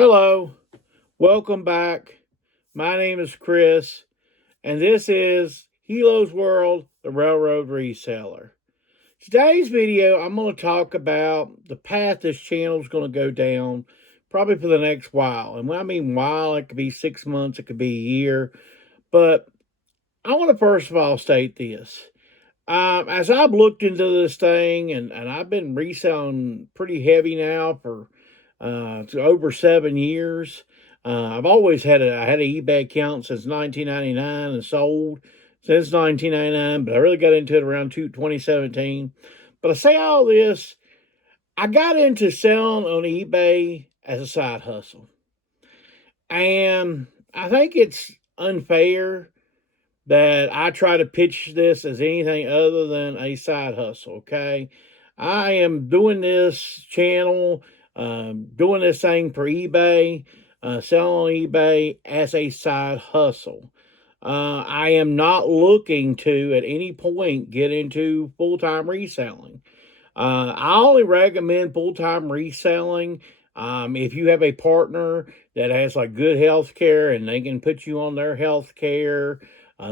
Hello, welcome back. My name is Chris, and this is Helo's World, the Railroad Reseller. Today's video, I'm going to talk about the path this channel is going to go down probably for the next while. And when I mean while, it could be 6 months, it could be a year. But I want to first of all state this. As I've looked into this thing, and I've been reselling pretty heavy now for over 7 years. I've always I had an eBay account since 1999 and sold since 1999, but I really got into it around 2017. But I say all this, I got into selling on eBay as a side hustle. And I think it's unfair that I try to pitch this as anything other than a side hustle, okay? I am doing this channel, doing this thing for eBay, selling on eBay as a side hustle. I am not looking to, at any point, get into full-time reselling. I only recommend full-time reselling if you have a partner that has like good health care and they can put you on their health care.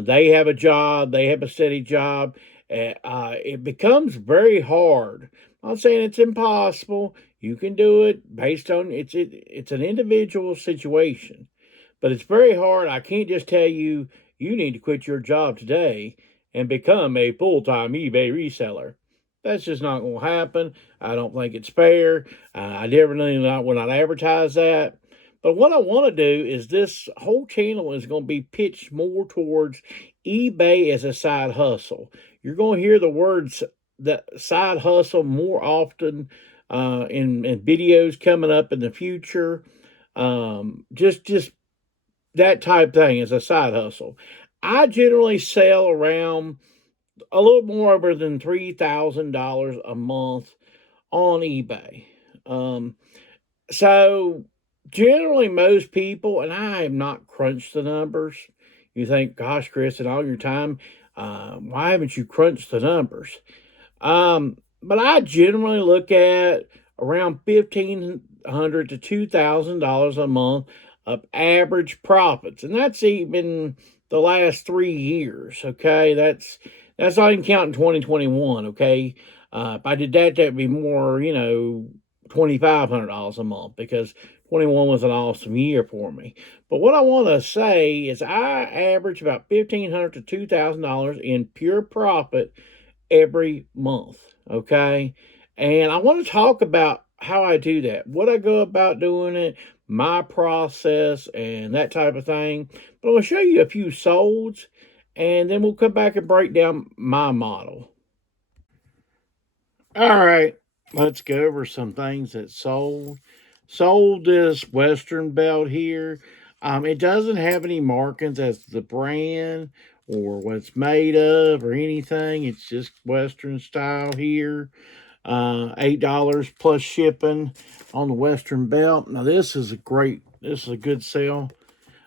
They have a job, they have a steady job. It becomes very hard. I'm not saying it's impossible. You can do it based on it's an individual situation, but it's very hard. I can't just tell you you need to quit your job today and become a full-time eBay reseller. That's just not going to happen. I don't think it's fair. I definitely will not advertise that. But what I want to do is this whole channel is going to be pitched more towards eBay as a side hustle. You're going to hear the words that side hustle more often in videos coming up in the future. Just that type thing as a side hustle. I generally sell around a little more over than $3,000 a month on eBay. So generally most people, and I have not crunched the numbers. You think, gosh, Chris, in all your time, why haven't you crunched the numbers? But I generally look at around $1,500 to $2,000 a month of average profits, and that's even the last 3 years. Okay, that's not even counting 2021. Okay, if I did that, that'd be more, $2,500 a month because 21 was an awesome year for me. But what I want to say is I average about $1,500 to $2,000 in pure profit every month. Okay, and I want to talk about how I do that, what I go about doing it, my process, and that type of thing. But I'm going to show you a few solds, and then we'll come back and break down my model. All right, let's go over some things that sold. Sold this Western belt here. It doesn't have any markings as the brand or what it's made of or anything. It's just Western style here. $8 plus shipping on the Western belt. Now this is a good sale.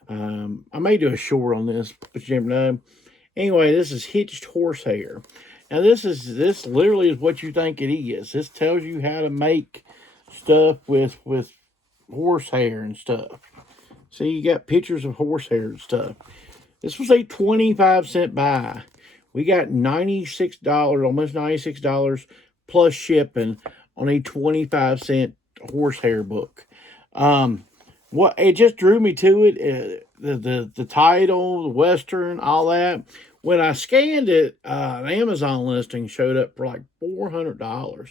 I may do a short on this, but you never know. Anyway, this is hitched horsehair. Now this literally is what you think it is. This tells you how to make stuff with horsehair and stuff. See, you got pictures of horsehair and stuff. This was a 25-cent buy. We got $96, almost $96 plus shipping on a 25-cent horsehair book. What it just drew me to it, the title, the Western, all that. When I scanned it, an Amazon listing showed up for like $400.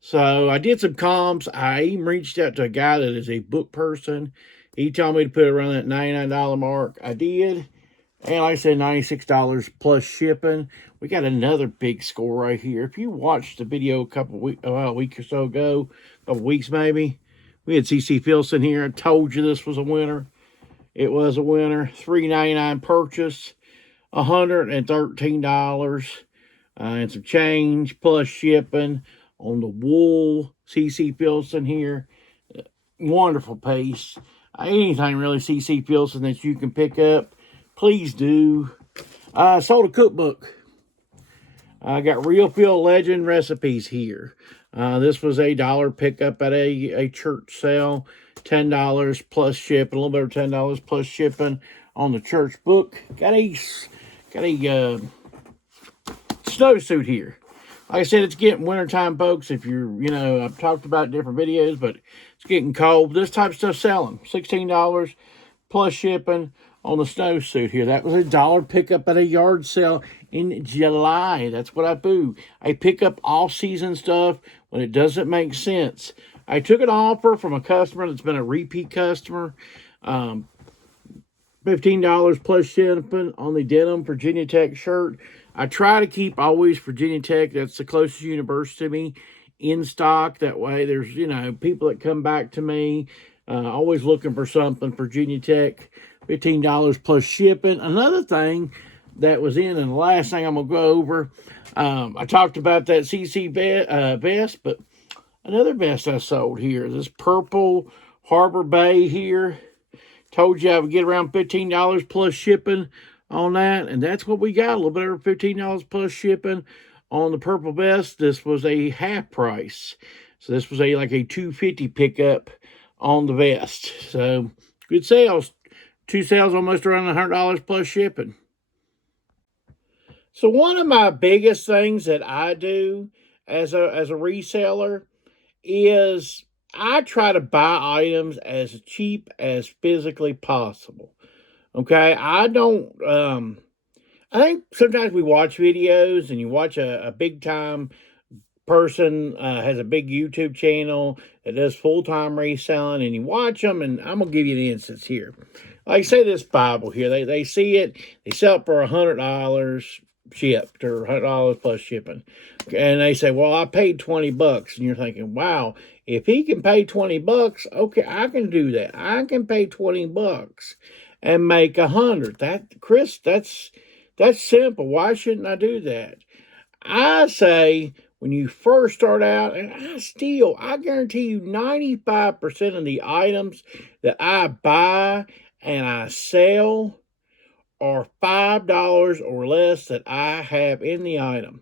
So I did some comps. I even reached out to a guy that is a book person. He told me to put it around that $99 mark. I did. And like I said, $96 plus shipping. We got another big score right here. If you watched the video a week or so ago, a couple weeks maybe, we had CC Filson here. I told you this was a winner. It was a winner. $3.99 purchase, $113 and some change plus shipping on the wool. CC Filson here. Wonderful piece. Anything really CC Filson that you can pick up, please do. I sold a cookbook. I got Real Feel Legend recipes here. This was a dollar pickup at a church sale. $10 plus shipping, a little bit of $10 plus shipping on the church book. Got a snowsuit here. Like I said, it's getting wintertime, folks. If you're, I've talked about different videos, but it's getting cold. This type of stuff selling. $16 plus shipping on the snowsuit here. That was a dollar pickup at a yard sale in July. That's what I do. I pick up all-season stuff when it doesn't make sense. I took an offer from a customer that's been a repeat customer. $15 plus shipping on the denim Virginia Tech shirt. I try to keep always Virginia Tech. That's the closest university to me in stock. That way there's, people that come back to me, always looking for something. Virginia Tech, $15 plus shipping. Another thing that was in, and the last thing I'm going to go over, I talked about that CC vest, but another vest I sold here, this purple Harbor Bay here. Told you I would get around $15 plus shipping on that, and that's what we got, a little bit over $15 plus shipping on the purple vest. This was a half price, so this was like a $2.50 pickup on the vest. So good sales, 2 sales almost around $100 plus shipping. So one of my biggest things that I do as a reseller is I try to buy items as cheap as physically possible. Okay, I don't, I think sometimes we watch videos and you watch a big time person has a big YouTube channel that does full-time reselling, and you watch them, and I'm going to give you an instance here. Like, say this Bible here, they see it, they sell it for $100 shipped or $100 plus shipping. And they say, well, I paid $20. And you're thinking, wow, if he can pay $20, okay, I can do that. I can pay $20 and make $100. Chris, that's simple. Why shouldn't I do that? I say when you first start out, and I guarantee you 95% of the items that I buy and I sell are $5 or less that I have in the item.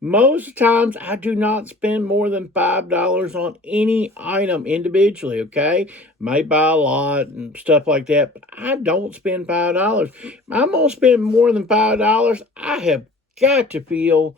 Most times, I do not spend more than $5 on any item individually, okay? May buy a lot and stuff like that, but I don't spend $5. If I'm going to spend more than $5, I have got to feel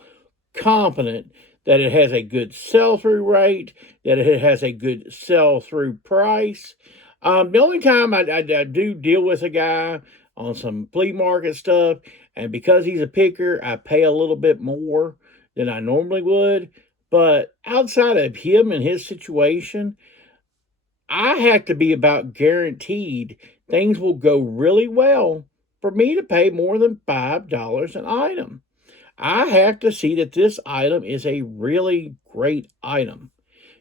confident that it has a good sell-through rate, that it has a good sell-through price. The only time I do deal with a guy on some flea market stuff, and because he's a picker, I pay a little bit more than I normally would. But outside of him and his situation, I have to be about guaranteed things will go really well for me to pay more than $5 an item. I have to see that this item is a really great item.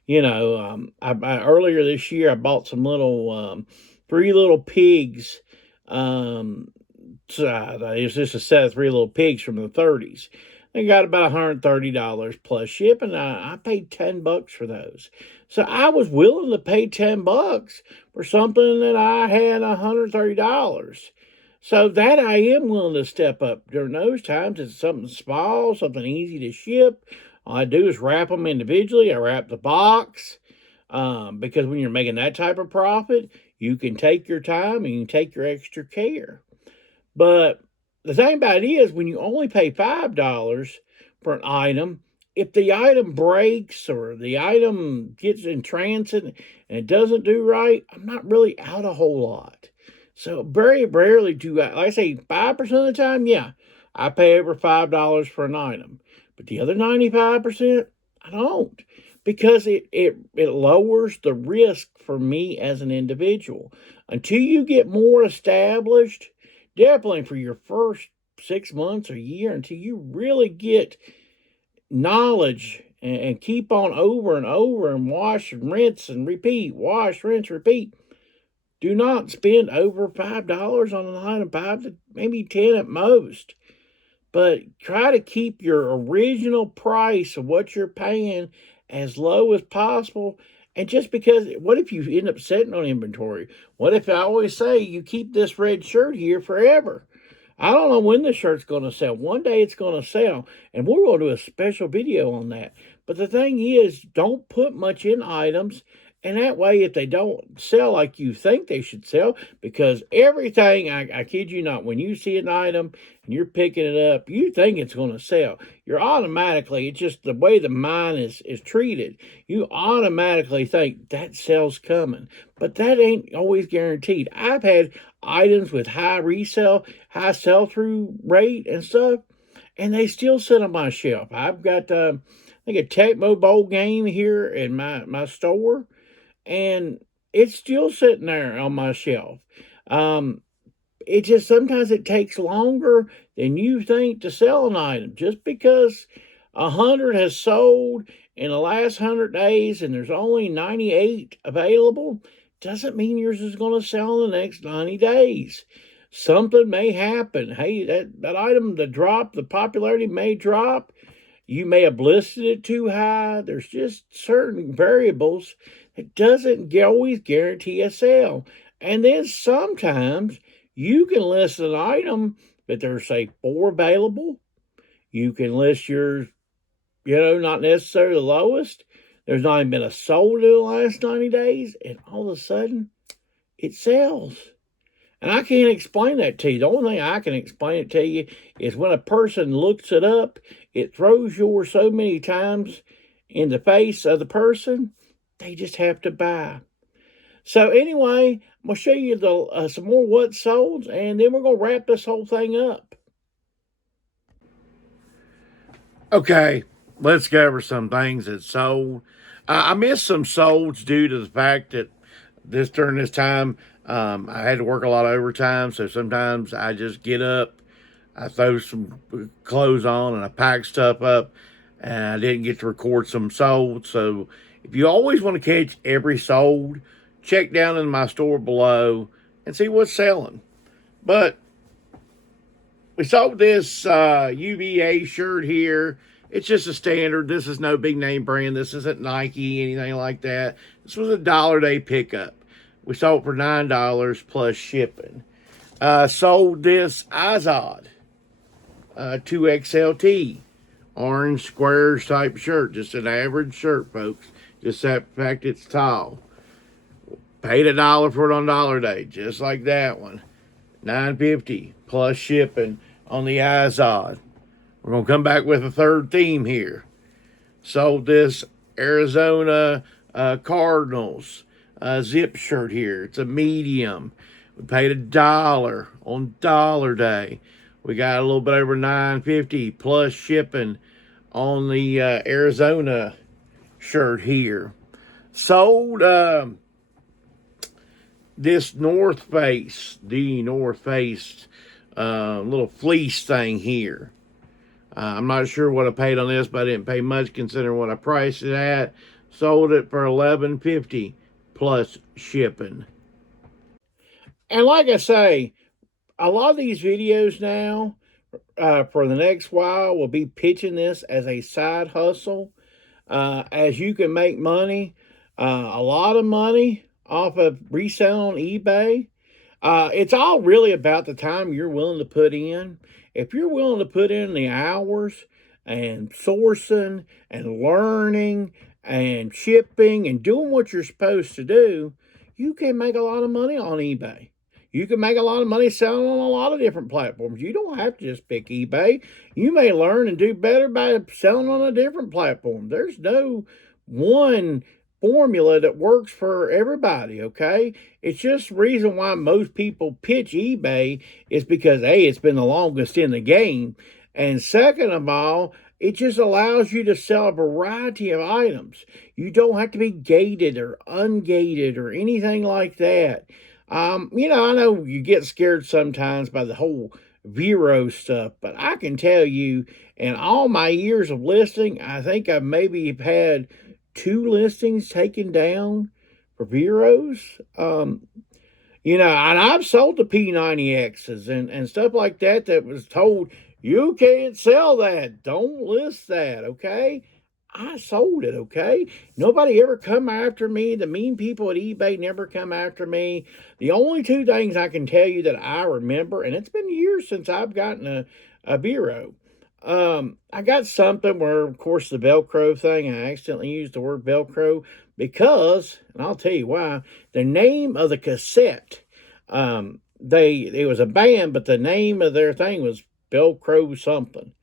Earlier this year, I bought some little 3 little pigs. It's just a set of 3 little pigs from the 30s. They got about $130 plus shipping. I paid $10 for those. So I was willing to pay $10 for something that I had $130. So that I am willing to step up during those times. It's something small, something easy to ship. All I do is wrap them individually. I wrap the box because when you're making that type of profit, you can take your time and you can take your extra care. But the thing about it is, when you only pay $5 for an item, if the item breaks or the item gets in transit and it doesn't do right, I'm not really out a whole lot. So very rarely do I, like I say, 5% of the time, yeah, I pay over $5 for an item. But the other 95%, I don't. Because it lowers the risk for me as an individual. Until you get more established, definitely for your first 6 months or year, until you really get knowledge and keep on over and over and wash and rinse and repeat, wash, rinse, repeat. Do not spend over $5 on an item, 5 to maybe 10 at most. But try to keep your original price of what you're paying as low as possible. And just because, what if you end up sitting on inventory? What if I always say you keep this red shirt here forever? I don't know when the shirt's going to sell. One day it's going to sell, and we're going to do a special video on that. But the thing is, don't put much in items. And that way, if they don't sell like you think they should sell, because everything, I kid you not, when you see an item and you're picking it up, you think it's going to sell. You're automatically, it's just the way the mind is treated. You automatically think that sale's coming. But that ain't always guaranteed. I've had items with high sell-through rate and stuff, and they still sit on my shelf. I've got, I think, a Tecmo Bowl game here in my store, and it's still sitting there on my shelf. Um, it just sometimes it takes longer than you think to sell an item. Just because 100 has sold in the last 100 days and there's only 98 available doesn't mean yours is going to sell in the next 90 days. Something may happen. Hey, that item, the popularity may drop. You may have listed it too high. There's just certain variables that doesn't always guarantee a sale. And then sometimes you can list an item, but there's, say, 4 available. You can list yours, not necessarily the lowest. There's not even been a sold in the last 90 days, and all of a sudden, it sells. And I can't explain that to you. The only thing I can explain it to you is when a person looks it up, it throws yours so many times in the face of the person, they just have to buy. So anyway, I'm going to show you some more what sold, and then we're going to wrap this whole thing up. Okay, let's go over some things that sold. I missed some solds due to the fact that during this time, I had to work a lot of overtime, so sometimes I just get up, I throw some clothes on, and I pack stuff up, and I didn't get to record some sold. So if you always want to catch every sold, check down in my store below and see what's selling. But we sold this UVA shirt here. It's just a standard. This is no big name brand. This isn't Nike, anything like that. This was a $1 day pickup. We sold it for $9 plus shipping. Sold this Izod 2XLT orange squares type shirt. Just an average shirt, folks. Just that fact it's tall. Paid $1 for it on $1 day, just like that one. $9.50 plus shipping on the Izod. We're going to come back with a third theme here. Sold this Arizona Cardinals zip shirt here. It's a medium. We paid $1 on $1 day. We got a little bit over $9.50 plus shipping on the Arizona shirt here. Sold this North Face little fleece thing here. I'm not sure what I paid on this, but I didn't pay much considering what I priced it at. Sold it for $11.50 plus shipping. And like I say, a lot of these videos now, for the next while, will be pitching this as a side hustle. As you can make money, a lot of money off of reselling on eBay. It's all really about the time you're willing to put in. If you're willing to put in the hours and sourcing and learning and shipping and doing what you're supposed to do, you can make a lot of money on eBay. You can make a lot of money selling on a lot of different platforms. You don't have to just pick eBay. You may learn and do better by selling on a different platform. There's no one formula that works for everybody, okay? It's just the reason why most people pitch eBay is because, A, it's been the longest in the game, and second of all, it just allows you to sell a variety of items. You don't have to be gated or ungated or anything like that. I know you get scared sometimes by the whole Vero stuff, but I can tell you, in all my years of listing, I think I've maybe had 2 listings taken down for Veros. And I've sold the P90Xs and stuff like that was told, you can't sell that. Don't list that, okay? I sold it, okay? Nobody ever come after me. The mean people at eBay never come after me. The only 2 things I can tell you that I remember, and it's been years since I've gotten a Vero. I got something where, of course, the Velcro thing, I accidentally used the word Velcro because, and I'll tell you why, the name of the cassette, it was a band, but the name of their thing was Velcro something.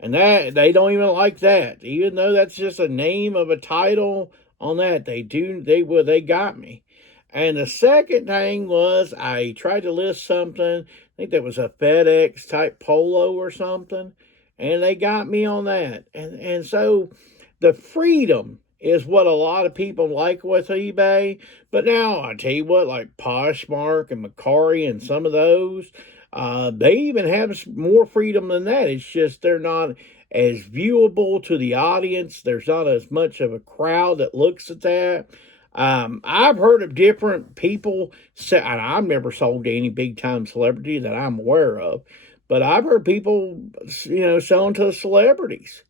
And that they don't even like that. Even though that's just a name of a title on that, they got me. And the second thing was I tried to list something. I think that was a FedEx type polo or something, and they got me on that. And so the freedom is what a lot of people like with eBay. But now I tell you what, like Poshmark and Macari and some of those, they even have more freedom than that. It's just they're not as viewable to the audience. There's not as much of a crowd that looks at that. I've heard of different people say, and I've never sold to any big time celebrity that I'm aware of, but I've heard people, selling to celebrities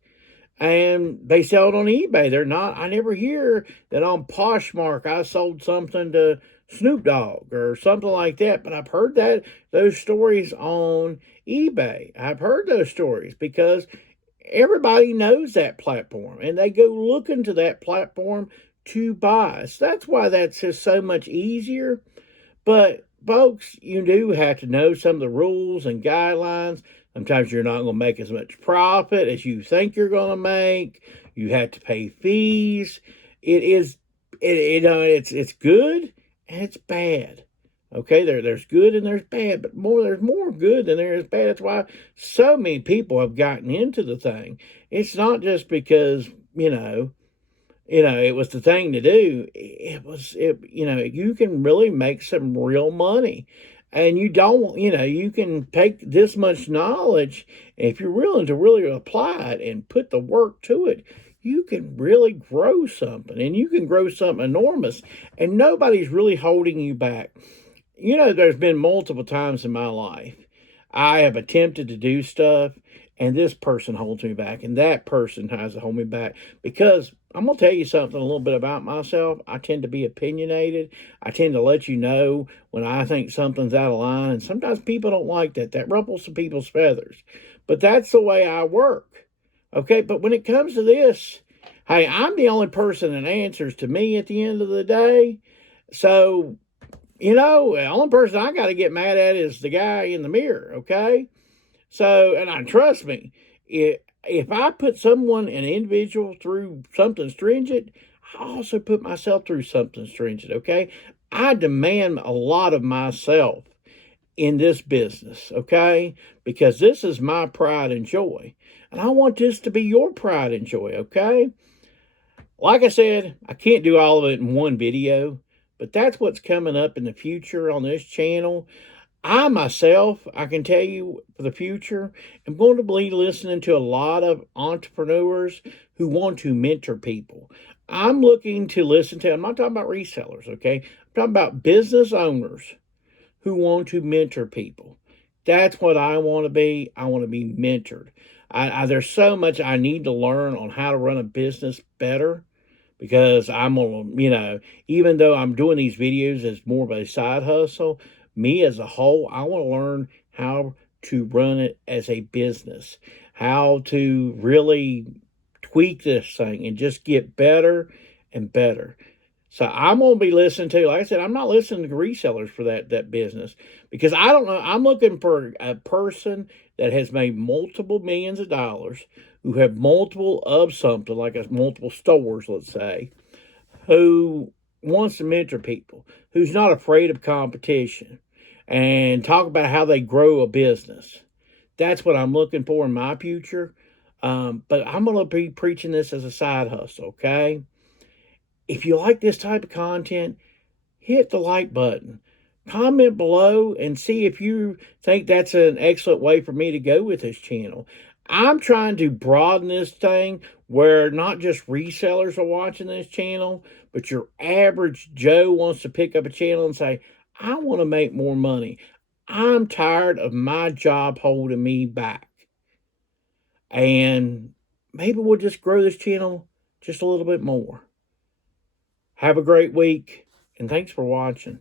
and they sell it on eBay. They're not, I never hear that on Poshmark I sold something to Snoop Dogg or something like that, but I've heard those stories on eBay. I've heard those stories because everybody knows that platform and they go looking to that platform to buy. So that's why that's just so much easier. But folks, you do have to know some of the rules and guidelines. Sometimes you're not going to make as much profit as you think you're going to make. You have to pay fees. It's good and it's bad. Okay, there's good and there's bad, but there's more good than there is bad. That's why so many people have gotten into the thing. It's not just because it was the thing to do. You can really make some real money. And you can take this much knowledge, and if you're willing to really apply it and put the work to it, you can really grow something, and you can grow something enormous, and nobody's really holding you back. There's been multiple times in my life I have attempted to do stuff, and this person holds me back, and that person has to hold me back. Because I'm going to tell you something a little bit about myself. I tend to be opinionated. I tend to let you know when I think something's out of line, and sometimes people don't like that. That ruffles some people's feathers. But that's the way I work. Okay, but when it comes to this, hey, I'm the only person that answers to me at the end of the day. So the only person I got to get mad at is the guy in the mirror, okay? So, and trust me, if I put an individual through something stringent, I also put myself through something stringent, okay? I demand a lot of myself in this business, okay? Because this is my pride and joy. And I want this to be your pride and joy, okay? Like I said, I can't do all of it in one video, but that's what's coming up in the future on this channel. I myself, I can tell you for the future, am going to be listening to a lot of entrepreneurs who want to mentor people. I'm looking to listen to, I'm not talking about resellers, okay? I'm talking about business owners who want to mentor people. That's what I want to be. I want to be mentored. There's so much I need to learn on how to run a business better because I'm on, even though I'm doing these videos as more of a side hustle, me as a whole, I want to learn how to run it as a business, how to really tweak this thing and just get better and better. So I'm going to be listening to, like I said, I'm not listening to resellers for that business because I don't know. I'm looking for a person that has made multiple millions of dollars, who have multiple of something, like multiple stores, let's say, who wants to mentor people, who's not afraid of competition, and talk about how they grow a business. That's what I'm looking for in my future. But I'm going to be preaching this as a side hustle, okay? If you like this type of content, hit the like button. Comment below and see if you think that's an excellent way for me to go with this channel. I'm trying to broaden this thing where not just resellers are watching this channel, but your average Joe wants to pick up a channel and say, I want to make more money. I'm tired of my job holding me back. And maybe we'll just grow this channel just a little bit more. Have a great week, and thanks for watching.